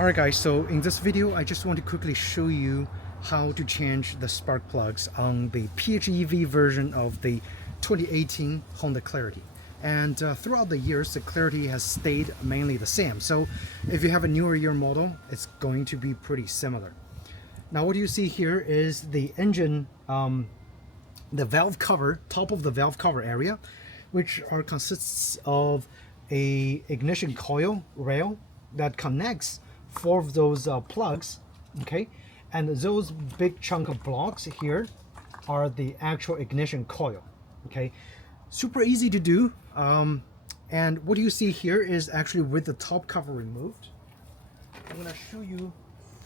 Alright guys, so in this video I just want to quickly show you how to change the spark plugs on the PHEV version of the 2018 Honda Clarity. And throughout the years the Clarity has stayed mainly the same, so if you have a newer year model it's going to be pretty similar. Now what you see here is the engine, the valve cover, top of the valve cover area, which consists of a ignition coil rail that connects four of those plugs, okay, and those big chunk of blocks here are the actual ignition coil, okay. Super easy to do, and what you see here is actually with the top cover removed. I'm gonna show you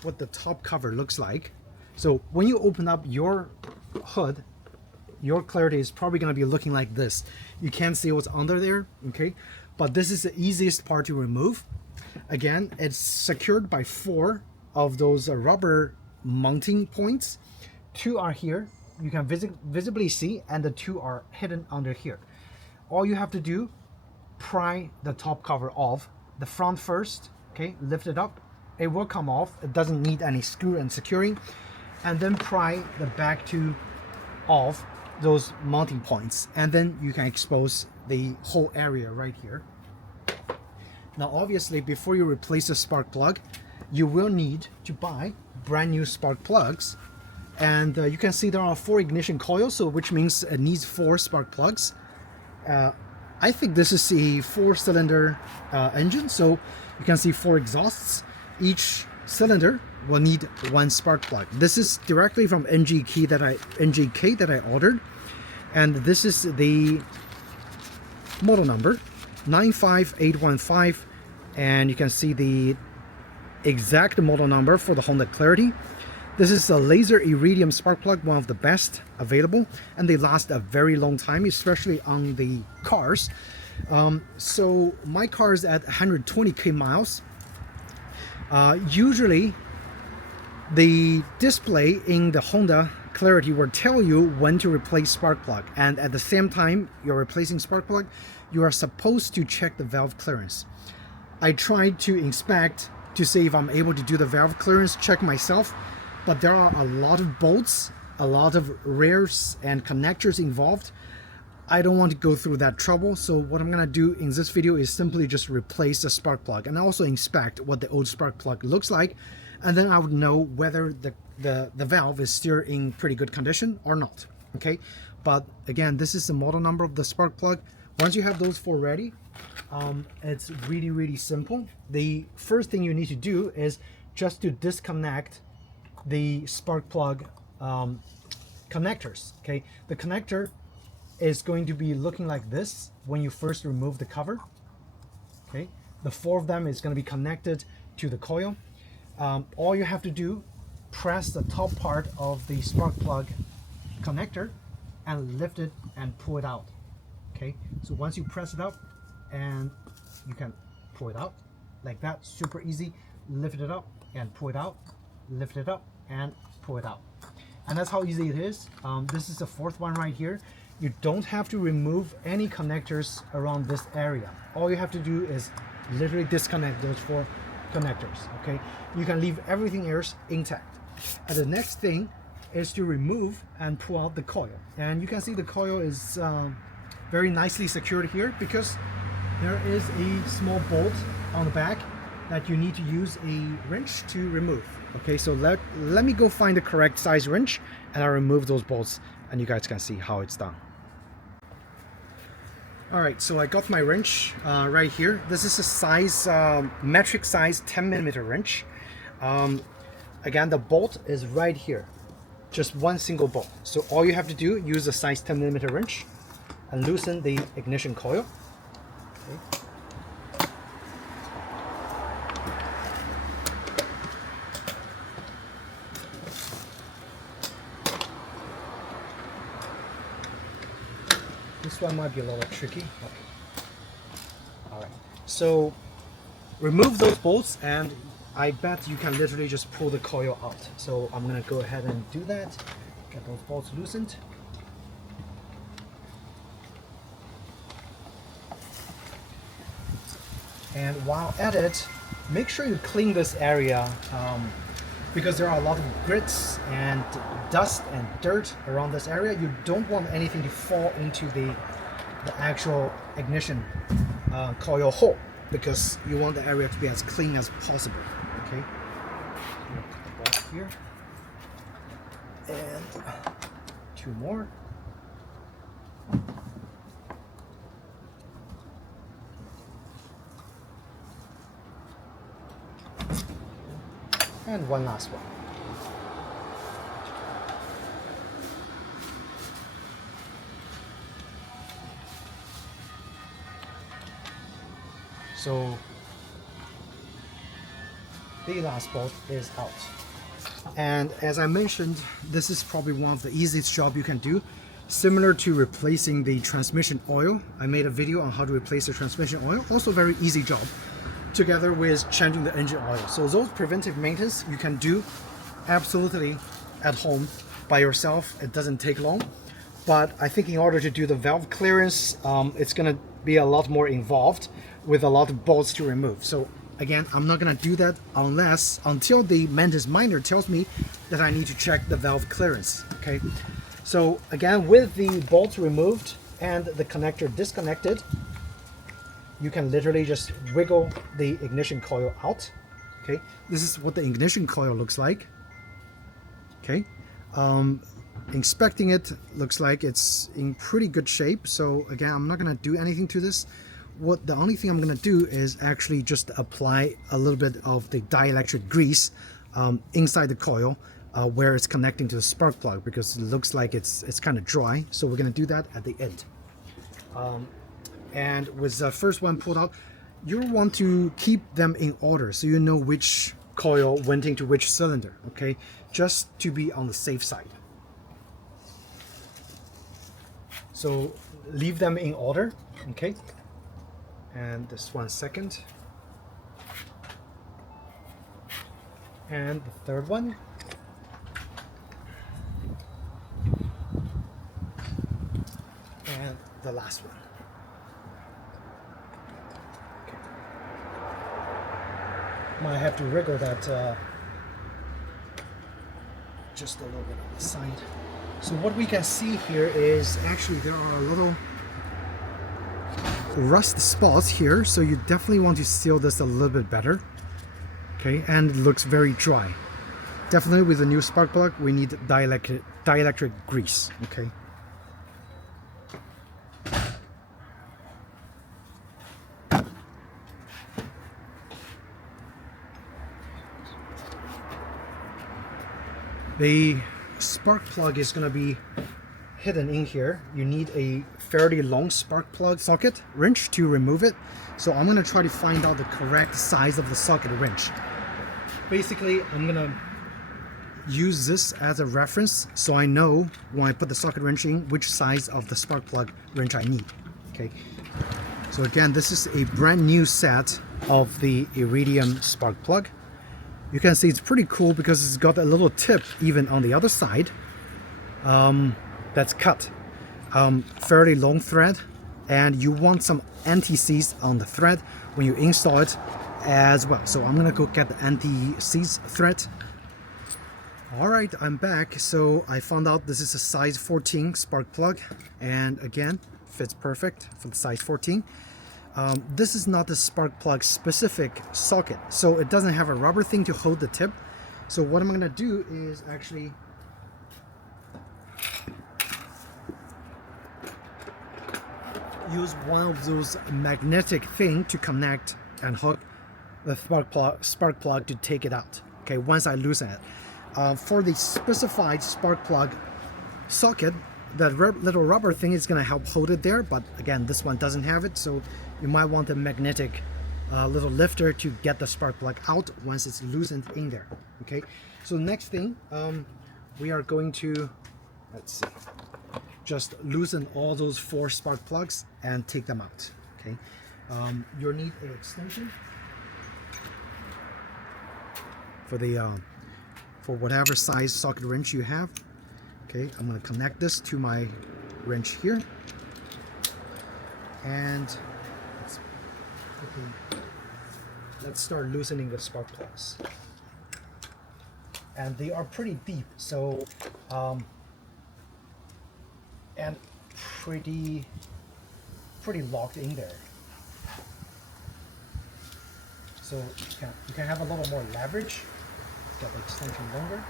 what the top cover looks like. So when you open up your hood, your Clarity is probably going to be looking like this. You can't see what's under there, okay, but this is the easiest part to remove. Again, it's secured by four of those rubber mounting points. Two are here, you can visibly see, and the two are hidden under here. All you have to do, pry the top cover off, the front first, okay, lift it up, it will come off, it doesn't need any screw and securing, and then pry the back two off those mounting points, and then you can expose the whole area right here. Now obviously before you replace the spark plug you will need to buy brand new spark plugs, and you can see there are four ignition coils, so which means it needs four spark plugs. I think this is a four-cylinder engine, so you can see four exhausts. Each cylinder will need one spark plug. This is directly from NGK that I ordered, and this is the model number 95815, and you can see the exact model number for the Honda Clarity. This is a laser iridium spark plug, one of the best available, and they last a very long time, especially on the cars. So my car is at 120k miles. Usually the display in the Honda Clarity will tell you when to replace spark plug, and at the same time you're replacing spark plug, you are supposed to check the valve clearance. I tried to inspect to see if I'm able to do the valve clearance check myself, but there are a lot of bolts, a lot of rears and connectors involved. I don't want to go through that trouble, so what I'm gonna do in this video is simply just replace the spark plug and also inspect what the old spark plug looks like, and then I would know whether the valve is still in pretty good condition or not, okay. But again, this is the model number of the spark plug. Once you have those four ready, it's really simple. The first thing you need to do is just to disconnect the spark plug connectors, okay. The connector is going to be looking like this when you first remove the cover, okay. The four of them is going to be connected to the coil. All you have to do, press the top part of the spark plug connector and lift it and pull it out, okay. So once you press it up, and you can pull it out like that, super easy. Lift it up and pull it out, lift it up and pull it out, and that's how easy it is. This is the fourth one right here. You don't have to remove any connectors around this area. All you have to do is literally disconnect those four connectors, okay. You can leave everything else intact. And the next thing is to remove and pull out the coil, and you can see the coil is very nicely secured here because there is a small bolt on the back that you need to use a wrench to remove, okay. So let me go find the correct size wrench and I'll remove those bolts and you guys can see how it's done. Alright, so I got my wrench right here. This is a size metric size 10mm wrench. Again, the bolt is right here, just one single bolt. So all you have to do, use a size 10mm wrench and loosen the ignition coil. Okay. This one might be a little tricky. Okay. Alright, so remove those bolts and I bet you can literally just pull the coil out. So I'm gonna go ahead and do that. Get those bolts loosened. And while at it, make sure you clean this area because there are a lot of grits and dust and dirt around this area. You don't want anything to fall into the actual ignition coil hole, because you want the area to be as clean as possible. Okay, put the bolt here, and 2 more. And 1 last one. So the last bolt is out. And as I mentioned, this is probably one of the easiest job you can do. Similar to replacing the transmission oil. I made a video on how to replace the transmission oil. Also very easy job, together with changing the engine oil. So those preventive maintenance you can do absolutely at home by yourself. It doesn't take long. But I think in order to do the valve clearance, it's going to be a lot more involved with a lot of bolts to remove. So again, I'm not going to do that until the maintenance miner tells me that I need to check the valve clearance. Okay. So again, with the bolts removed and the connector disconnected, you can literally just wiggle the ignition coil out. Okay, this is what the ignition coil looks like. Okay, inspecting it, looks like it's in pretty good shape. So again, I'm not going to do anything to this. The only thing I'm going to do is actually just apply a little bit of the dielectric grease inside the coil where it's connecting to the spark plug, because it looks like it's kind of dry. So we're going to do that at the end. And with the first one pulled out, you want to keep them in order so you know which coil went into which cylinder, okay? Just to be on the safe side. So leave them in order, okay? And this 1 second. And the third one. And the last one. Might have to wriggle that just a little bit on the side. So what we can see here is actually there are a little rust spots here, so you definitely want to seal this a little bit better. Okay, and it looks very dry. Definitely with the new spark plug, we need dielectric grease. Okay. The spark plug is going to be hidden in here. You need a fairly long spark plug socket wrench to remove it. So I'm going to try to find out the correct size of the socket wrench. Basically, I'm going to use this as a reference so I know when I put the socket wrench in which size of the spark plug wrench I need. Okay. So again, this is a brand new set of the Iridium spark plug. You can see it's pretty cool because it's got a little tip even on the other side that's cut. Fairly long thread, and you want some anti-seize on the thread when you install it as well. So I'm gonna go get the anti-seize thread. Alright, I'm back. So I found out this is a size 14 spark plug, and again, fits perfect for the size 14. This is not the spark plug specific socket, so it doesn't have a rubber thing to hold the tip. So what I'm going to do is actually use one of those magnetic thing to connect and hook the spark plug to take it out. Okay, once I loosen it. For the specified spark plug socket, that little rubber thing is going to help hold it there, but again, this one doesn't have it, so you might want a magnetic little lifter to get the spark plug out once it's loosened in there. Okay, so next thing, we are going to, let's see, just loosen all those 4 spark plugs and take them out. Okay, you'll need an extension for the for whatever size socket wrench you have. Okay, I'm going to connect this to my wrench here, and let's quickly let's start loosening the spark plugs. And they are pretty deep, so and pretty locked in there. So you can have a little more leverage, get the extension longer.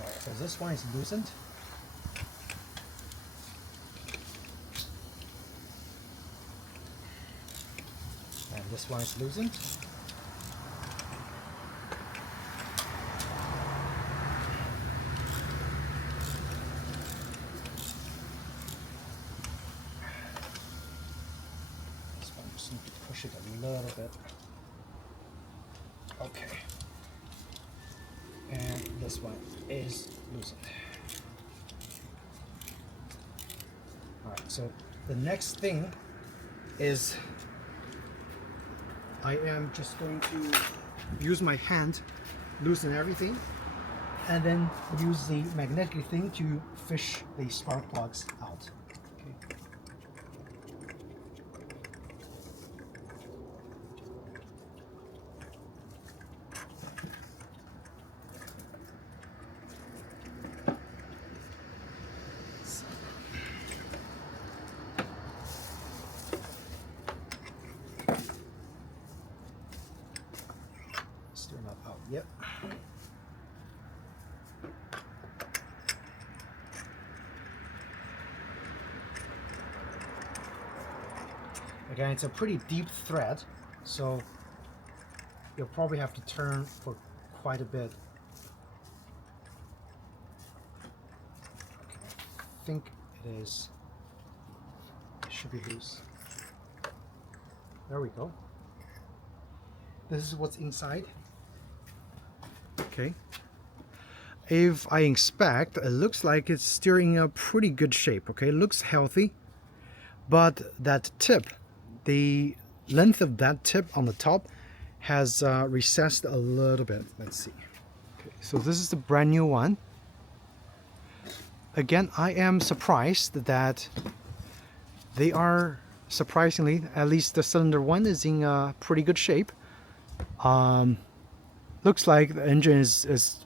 Alright, so this one is loosened. And this one is loosened. This one just need to push it a little bit. Okay. And this one is loosened. Alright, so the next thing is I am just going to use my hand, loosen everything, and then use the magnetic thing to fish the spark plugs out. Okay. Still not out yet. Again, it's a pretty deep thread, so you'll probably have to turn for quite a bit. Okay, I think it should be loose. There we go. This is what's inside. Okay. If I inspect, it looks like it's still in a pretty good shape. Okay, it looks healthy, but that tip, the length of that tip on the top has recessed a little bit. Let's see. Okay, so this is the brand new one. Again, I am surprised that they are surprisingly, at least the cylinder one is in pretty good shape. Looks like the engine is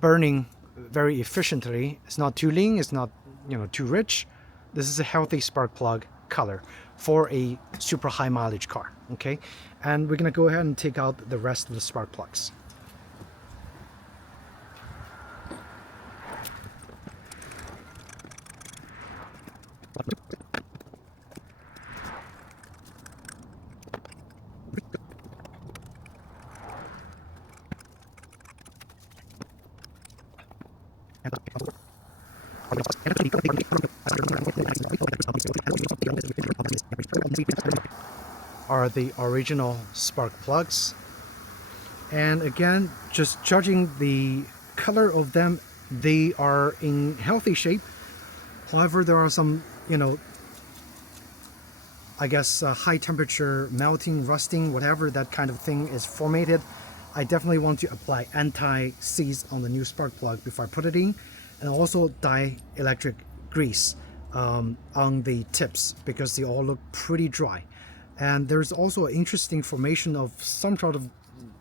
burning very efficiently. It's not too lean, it's not, you know, too rich. This is a healthy spark plug color for a super high mileage car. Okay, and we're gonna go ahead and take out the rest of the spark plugs. Are the original spark plugs, and again, just judging the color of them, they are in healthy shape. However, there are some, you know, I guess high temperature melting, rusting, whatever that kind of thing is formatted. I definitely want to apply anti-seize on the new spark plug before I put it in, and also dielectric grease on the tips because they all look pretty dry. And there's also an interesting formation of some sort of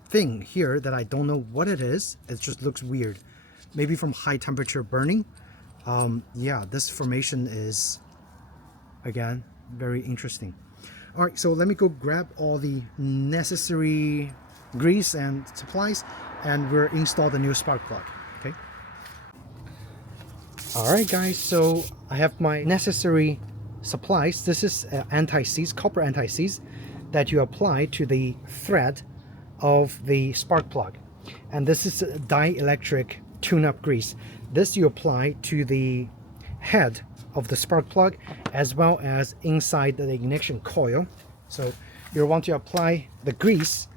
thing here that I don't know what it is. It just looks weird, maybe from high temperature burning. Yeah, this formation is, again, very interesting. All right, so let me go grab all the necessary grease and supplies, and we'll install the new spark plug. Okay. All right, guys, so I have my necessary supplies. This is anti-seize, copper anti-seize that you apply to the thread of the spark plug, and this is dielectric tune-up grease. This you apply to the head of the spark plug as well as inside the ignition coil. So you'll want to apply the grease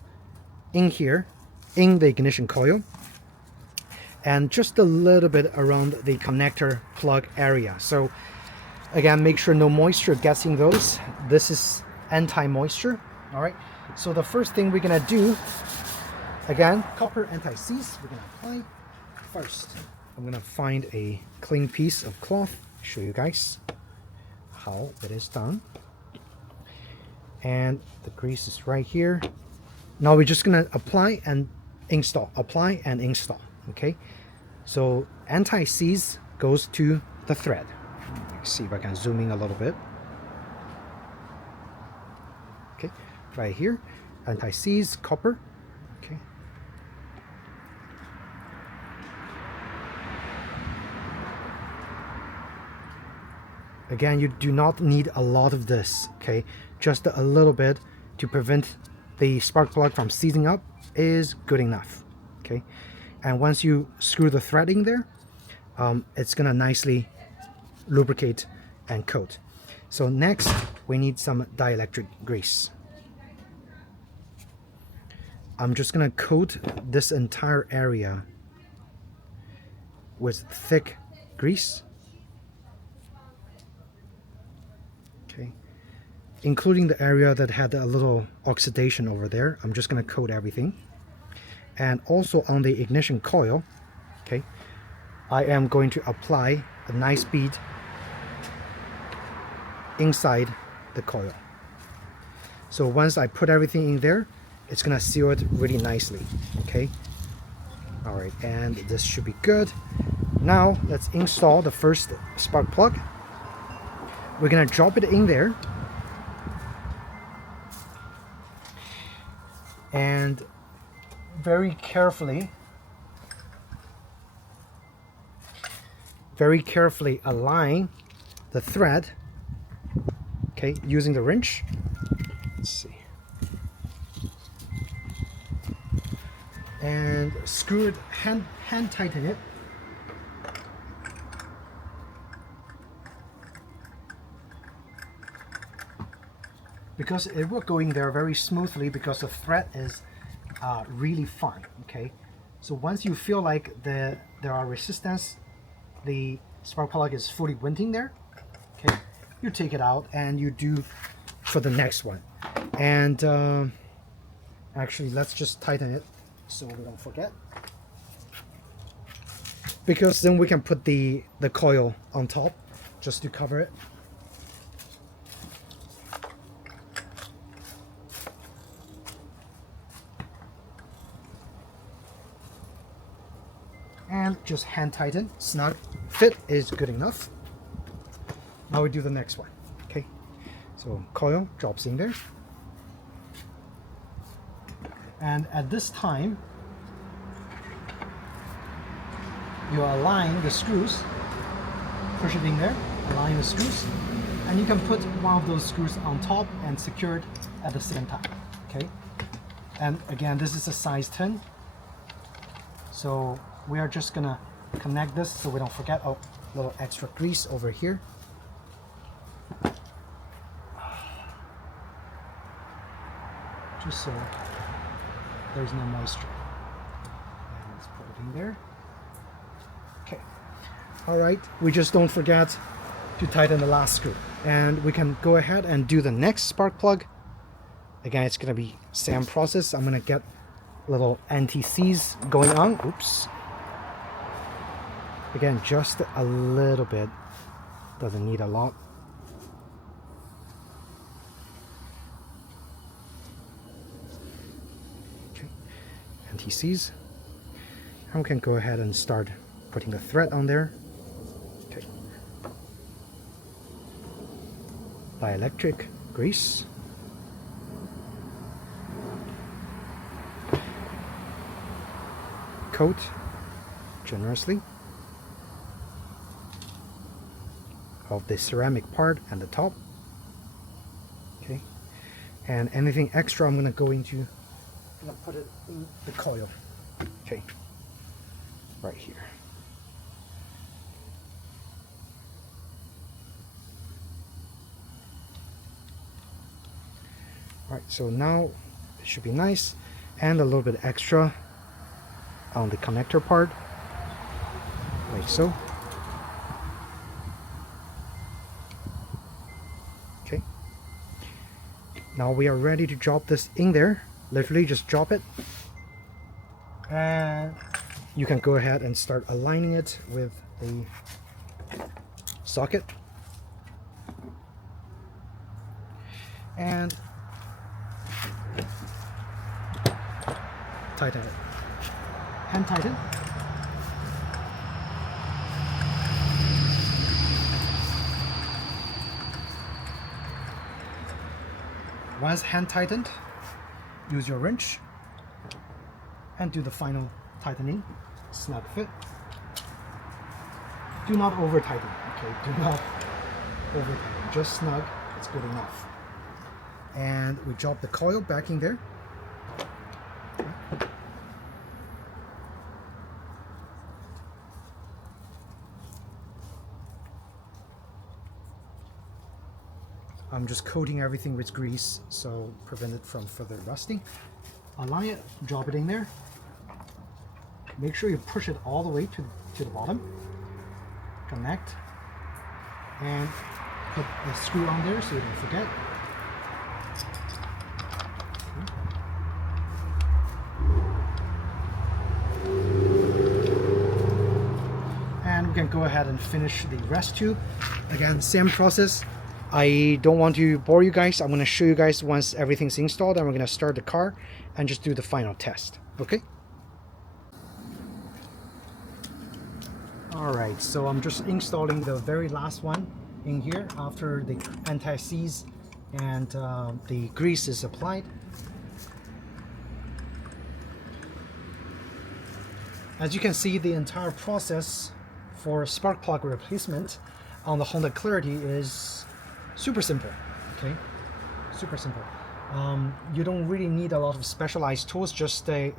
in here in the ignition coil and just a little bit around the connector plug area. So again, make sure no moisture gets in those. This is anti-moisture. All right, so the first thing we're gonna do, again, copper anti-seize, we're gonna apply. First, I'm gonna find a clean piece of cloth, show you guys how it is done. and the grease is right here. Now we're just gonna apply and install, apply and install. Okay, so anti-seize goes to the thread. Let's see if I can zoom in a little bit. Okay, right here, anti-seize copper. Okay, again, you do not need a lot of this. Okay, just a little bit to prevent the spark plug from seizing up is good enough. Okay, and once you screw the threading there, it's gonna nicely lubricate and coat. So next we need some dielectric grease. I'm just gonna coat this entire area with thick grease. Okay, including the area that had a little oxidation over there. I'm just gonna coat everything. And also on the ignition coil, okay, I am going to apply a nice bead inside the coil. So once I put everything in there, it's gonna seal it really nicely. Okay, all right, and this should be good. Now let's install the first spark plug. We're gonna drop it in there, and very carefully align the thread, okay, using the wrench. Let's see. And screw it, hand tighten it. Because it will go in there very smoothly because the thread is really fine. Okay, so once you feel like there are resistance, the spark plug is fully went in there, okay, you take it out and you do for the next one. And actually, let's just tighten it so we don't forget, because then we can put the coil on top just to cover it. And just hand tighten, snug fit is good enough. Now we do the next one. Okay, so coil drops in there, and at this time you align the screws, push it in there, align the screws, and you can put one of those screws on top and secure it at the same time. Okay, and again, this is a size 10, so we are just gonna connect this so we don't forget. Oh, a little extra grease over here. Just so there's no moisture. And let's put it in there. Okay. All right, we just don't forget to tighten the last screw. And we can go ahead and do the next spark plug. Again, it's gonna be same process. I'm gonna get a little anti-seize going on. Oops. Again, just a little bit, doesn't need a lot. Okay, anti-seize. And we can go ahead and start putting the thread on there. Okay. Dielectric grease. Coat generously of the ceramic part and the top. Okay, and anything extra I'm gonna go into, I'm gonna put it in the coil. Okay, right here. Right, so now it should be nice, and a little bit extra on the connector part, like so. Okay, now we are ready to drop this in there. Literally just drop it, and you can go ahead and start aligning it with the socket. And tighten it. Hand tighten. Once hand tightened, use your wrench and do the final tightening. Snug fit. Do not over tighten. Okay, do not over tighten. Just snug. It's good enough. And we drop the coil back in there. I'm just coating everything with grease so prevent it from further rusting. Align it, drop it in there. Make sure you push it all the way to the bottom. Connect and put the screw on there so you don't forget. And we can go ahead and finish the rest tube. Again, same process. I don't want to bore you guys. I'm going to show you guys once everything's installed, and we're going to start the car and just do the final test. Okay? Alright, so I'm just installing the very last one in here after the anti-seize and the grease is applied. As you can see, the entire process for spark plug replacement on the Honda Clarity is super simple. Okay, super simple. You don't really need a lot of specialized tools, just a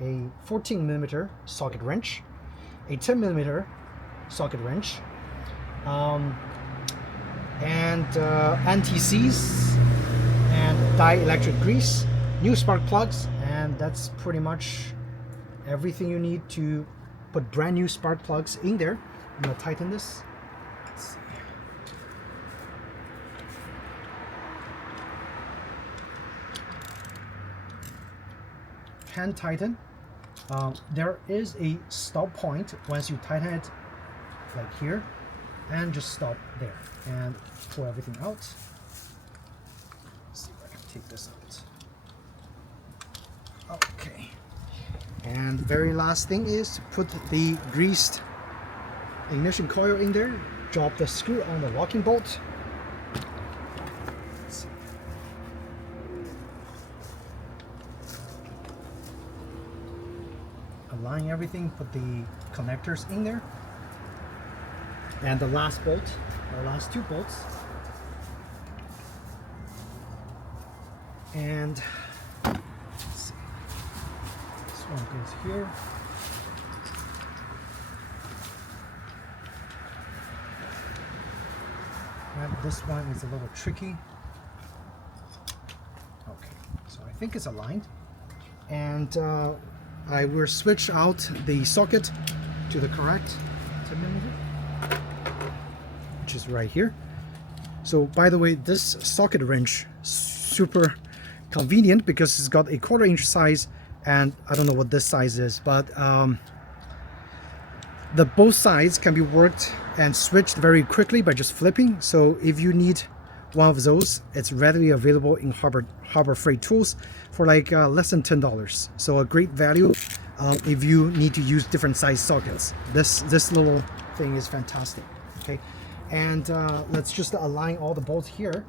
14mm socket wrench, a 10mm socket wrench, and anti-seize and dielectric grease, new spark plugs, and that's pretty much everything you need to put brand new spark plugs in there. I'm going to tighten this. Let's see. Hand tighten. There is a stop point once you tighten it, like here, and just stop there and pull everything out. Let's see if I can take this out. Okay. And the very last thing is to put the greased ignition coil in there, drop the screw on the locking bolt. Align everything, put the connectors in there, and the last bolt, the last two bolts, and let's see. This one goes here. And this one is a little tricky. Okay, so I think it's aligned, and I will switch out the socket to the correct 10mm, which is right here. So by the way, this socket wrench super convenient because it's got a 1/4 inch size, and I don't know what this size is, but the both sides can be worked and switched very quickly by just flipping. So if you need one of those, it's readily available in Harbor Freight Tools for like less than $10. So a great value if you need to use different size sockets. This little thing is fantastic. Okay, and let's just align all the bolts here.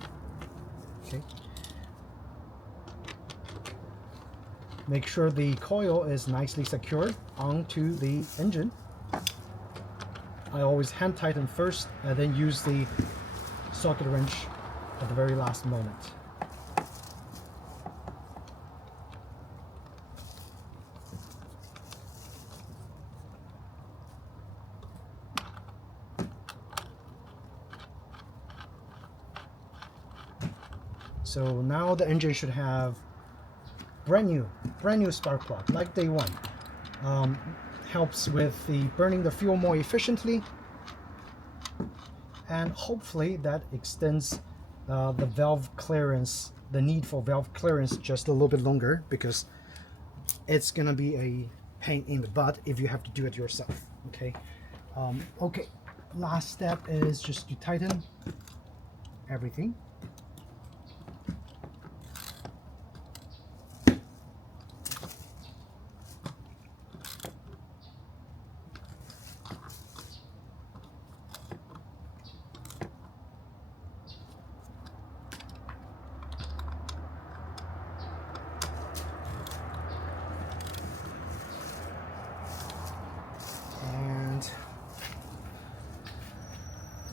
Okay, make sure the coil is nicely secured onto the engine. I always hand tighten first and then use the socket wrench at the very last moment. So now the engine should have brand new spark plug like day one. Helps with the burning the fuel more efficiently, and hopefully that extends the valve clearance, the need for valve clearance, just a little bit longer, because it's gonna be a pain in the butt if you have to do it yourself. Okay, okay, last step is just to tighten everything.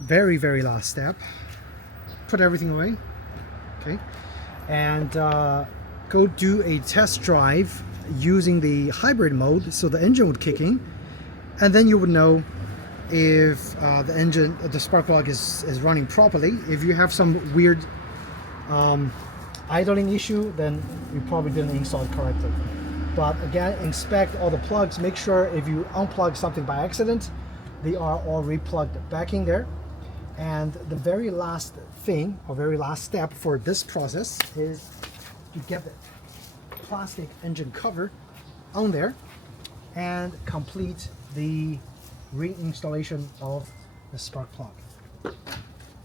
very last step. Put everything away, okay, and go do a test drive using the hybrid mode, so the engine would kick in, and then you would know if the spark plug is running properly. If you have some weird idling issue, then you probably didn't install it correctly. But again, inspect all the plugs. Make sure if you unplug something by accident, they are all replugged back in there. And the very last thing, or very last step for this process, is to get the plastic engine cover on there and complete the reinstallation of the spark plug.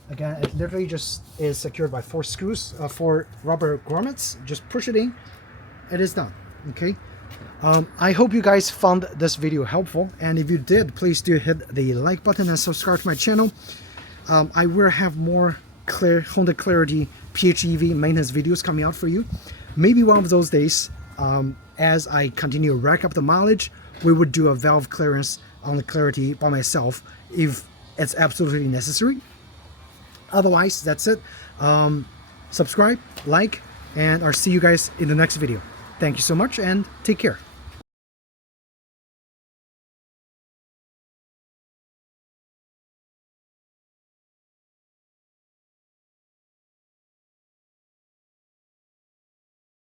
Again, it literally just is secured by 4 screws, 4 rubber grommets. Just push it in, it is done. Okay. I hope you guys found this video helpful, and if you did, please do hit the like button and subscribe to my channel. I will have more Honda Clarity PHEV maintenance videos coming out for you. Maybe one of those days, as I continue to rack up the mileage, we would do a valve clearance on the Clarity by myself if it's absolutely necessary. Otherwise, that's it. Subscribe, like, and I'll see you guys in the next video. Thank you so much, and take care.